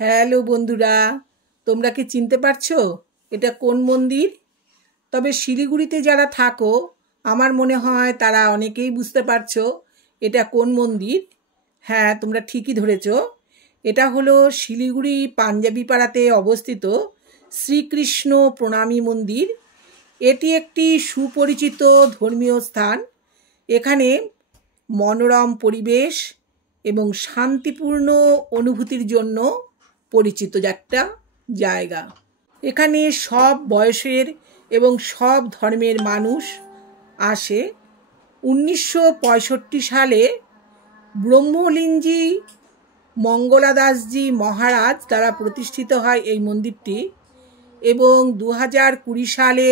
Hello বন্ধুরা, তোমরা কি চিনতে পারছো এটা কোন মন্দির? তবে শিলিগুড়িতে যারা থাকো আমার মনে হয় তারা অনেকেই বুঝতে পারছো এটা কোন মন্দির। হ্যাঁ, তোমরা ঠিকই ধরেছো। এটা হলো শিলিগুড়ি পাঞ্জাবি পাড়াতে অবস্থিত শ্রীকৃষ্ণ প্রণামী মন্দির। এটি একটি সুপরিচিত ধর্মীয় স্থান। এখানে মনোরম পরিবেশ এবং শান্তিপূর্ণ অনুভূতির জন্য পরিচিত একটা জায়গা। এখানে সব বয়সের এবং সব ধর্মের মানুষ আসে। 1965 সালে ব্রহ্মলীনজি মঙ্গলাদাসজি মহারাজ দ্বারা প্রতিষ্ঠিত হয় এই মন্দিরটি, এবং 2020 সালে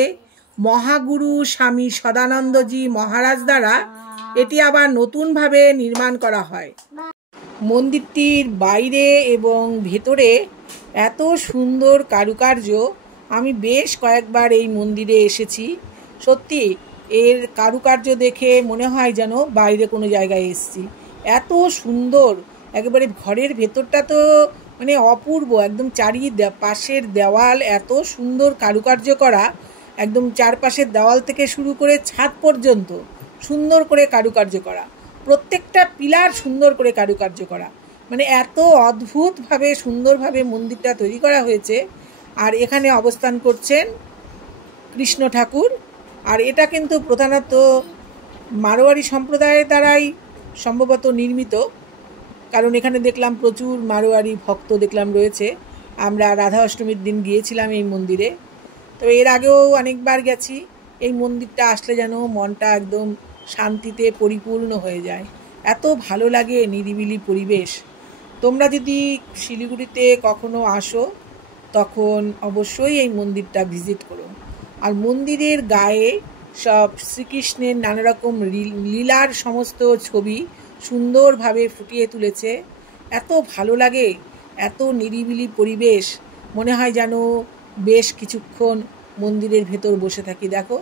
মহাগুরু স্বামী সদানন্দজি মহারাজ দ্বারা এটি আবার নতুনভাবে নির্মাণ করা হয়। মন্দিরটির বাইরে এবং ভেতরে এত সুন্দর কারুকার্য, আমি বেশ কয়েকবার এই মন্দিরে এসেছি। সত্যি এর কারুকার্য দেখে মনে হয় যেন বাইরে কোনো জায়গায় এসেছি। এত সুন্দর, একেবারে ঘরের ভেতরটা তো মানে অপূর্ব। একদম পাশের দেওয়াল এত সুন্দর কারুকার্য করা, একদম চারপাশের দেওয়াল থেকে শুরু করে ছাদ পর্যন্ত সুন্দর করে কারুকার্য করা, প্রত্যেকটা পিলার সুন্দর করে কারুকার্য করা, মানে এত অদ্ভুতভাবে সুন্দরভাবে মন্দিরটা তৈরি করা হয়েছে। আর এখানে অবস্থান করছেন কৃষ্ণ ঠাকুর। আর এটা কিন্তু প্রধানত মারোয়ারি সম্প্রদায়ের দ্বারাই সম্ভবত নির্মিত, কারণ এখানে দেখলাম প্রচুর মারোয়ারি ভক্ত দেখলাম রয়েছে। আমরা রাধা অষ্টমীর দিন গিয়েছিলাম এই মন্দিরে, তো এর আগেও অনেকবার গেছি। এই মন্দিরটা আসলে যেন মনটা একদম শান্তিতে পরিপূর্ণ হয়ে যায়, এত ভালো লাগে নিরিবিলি পরিবেশ। তোমরা যদি শিলিগুড়িতে কখনো আসো তখন অবশ্যই এই মন্দিরটা ভিজিট করো। আর মন্দিরের গায়ে সব শ্রীকৃষ্ণের নানা রকম লীলার সমস্ত ছবি সুন্দরভাবে ফুটিয়ে তুলেছে। এত ভালো লাগে, এত নিরিবিলি পরিবেশ, মনে হয় যেন বেশ কিছুক্ষণ মন্দিরের ভেতর বসে থাকি। দেখো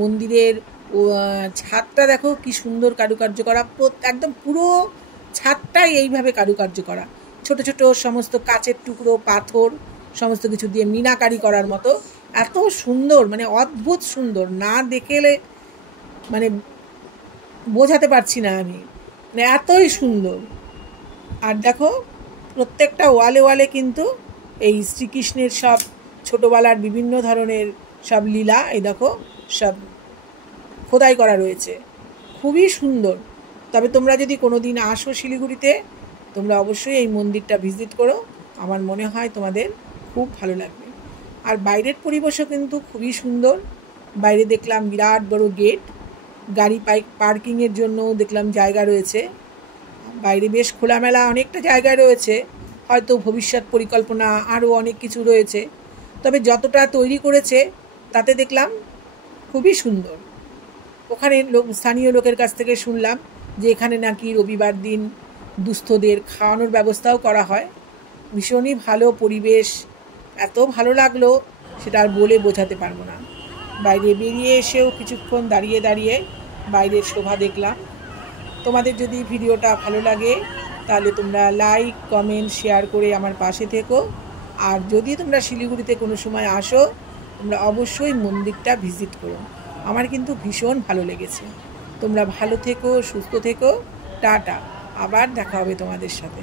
মন্দিরের ছাদটা দেখো কি সুন্দর কারুকার্য করা, একদম পুরো ছাদটাই এইভাবে কারুকার্য করা। ছোট ছোট সমস্ত কাচের টুকরো, পাথর সমস্ত কিছু দিয়ে মিনাকারি করার মতো, এত সুন্দর, মানে অদ্ভুত সুন্দর, না দেখলে মানে বোঝাতে পারছি না আমি, মানে এতই সুন্দর। আর দেখো প্রত্যেকটা ওয়ালে ওয়ালে কিন্তু এই শ্রীকৃষ্ণের সব ছোটোবেলার বিভিন্ন ধরনের সব লীলা এই দেখো সব খোদাই করা রয়েছে, খুবই সুন্দর। তবে তোমরা যদি কোনো দিন আসো শিলিগুড়িতে, তোমরা অবশ্যই এই মন্দিরটা ভিজিট করো, আমার মনে হয় তোমাদের খুব ভালো লাগবে। আর বাইরের পরিবেশও কিন্তু খুবই সুন্দর। বাইরে দেখলাম বিরাট বড় গেট, গাড়ি পার্কিংয়ের জন্য দেখলাম জায়গা রয়েছে। বাইরে বেশ খোলামেলা অনেকটা জায়গা রয়েছে, হয়তো ভবিষ্যৎ পরিকল্পনা আরও অনেক কিছু রয়েছে। তবে যতটা তৈরি করেছে তাতে দেখলাম খুবই সুন্দর। ওখানে স্থানীয় লোকের কাছ থেকে শুনলাম যে এখানে নাকি রবিবার দিন দুস্থদের খাওয়ানোর ব্যবস্থাও করা হয়। ভীষণই ভালো পরিবেশ, এত ভালো লাগলো সেটা আর বলে বোঝাতে পারবো না। বাইরে বেরিয়ে এসেও কিছুক্ষণ দাঁড়িয়ে দাঁড়িয়ে বাইরের শোভা দেখলাম। তোমাদের যদি ভিডিওটা ভালো লাগে তাহলে তোমরা লাইক, কমেন্ট, শেয়ার করে আমার পাশে থেকো। আর যদি তোমরা শিলিগুড়িতে কোনো সময় আসো তোমরা অবশ্যই মন্দিরটা ভিজিট করো, আমার কিন্তু ভীষণ ভালো লেগেছে। তোমরা ভালো থেকো, সুস্থ থেকো, টাটা, আবার দেখা হবে তোমাদের সাথে।